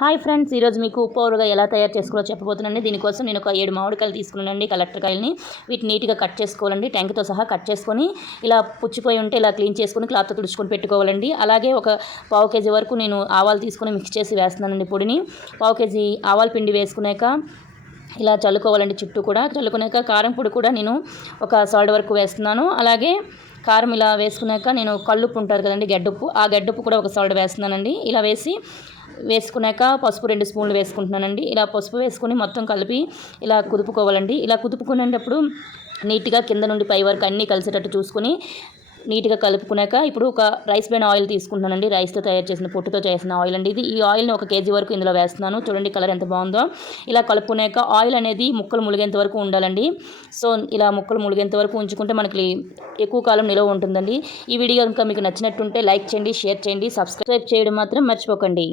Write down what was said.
Hi friends, ఈరోజు మీకు ఉప్పు ఊరగాయ ఎలా తయారు చేసుకోవాలో చెప్పబోతున్నానండి. దీనికోసం నేను ఒక 7 మామిడికాయలు తీసుకున్నానండి, కలెక్టర్ కాయలని. వీటిని నీట్గా కట్ చేసుకోవాలండి, ట్యాంక్తో సహా కట్ చేసుకొని ఇలా పుచ్చిపోయి ఉంటే ఇలా క్లీన్ చేసుకొని క్లాత్తో తుడుచుకొని పెట్టుకోవాలండి. అలాగే ఒక పావు కేజీ వరకు నేను ఆవాలు తీసుకొని మిక్స్ చేసి వేస్తున్నానండి పొడిని. పావు కేజీ ఆవాల పిండి వేసుకున్నాక ఇలా చల్లుకోవాలండి, చుట్టూ కూడా చల్లుకున్నాక కారం పొడి కూడా నేను ఒక సాల్ట్ వరకు వేస్తున్నాను. అలాగే కారం ఇలా వేసుకున్నాక నేను కల్లుప్పు ఉంటారు కదండి, గడ్డప్పు, ఆ గడ్డప్పు కూడా ఒక సాల్ట్ వేస్తున్నానండి. ఇలా వేసుకున్నాక పసుపు 2 స్పూన్లు వేసుకుంటున్నానండి. ఇలా పసుపు వేసుకొని మొత్తం కలిపి ఇలా కుదుపుకోవాలండి. ఇలా కుదుపుకునేటప్పుడు నీట్గా కింద నుండి పై వరకు అన్నీ కలిసేటట్టు చూసుకొని నీట్గా కలుపుకున్నాక ఇప్పుడు ఒక రైస్ బ్రాన్ ఆయిల్ తీసుకుంటున్నానండి. రైస్తో తయారు చేసిన పొట్టుతో చేసిన ఆయిల్ అండి ఇది. ఈ ఆయిల్ని 1 కేజీ వరకు ఇందులో వేస్తున్నాను. చూడండి కలర్ ఎంత బాగుందో. ఇలా కలుపుకున్నాక ఆయిల్ అనేది ముక్కలు ములిగేంత వరకు ఉండాలండి. సో ఇలా ముక్కలు ములిగేంత వరకు ఉంచుకుంటే మనకి ఎక్కువ కాలం నిలవ ఉంటుందండి. ఈ వీడియో కనుక మీకు నచ్చినట్టుంటే లైక్ చేయండి, షేర్ చేయండి, సబ్స్క్రైబ్ చేయడం మాత్రం మర్చిపోకండి.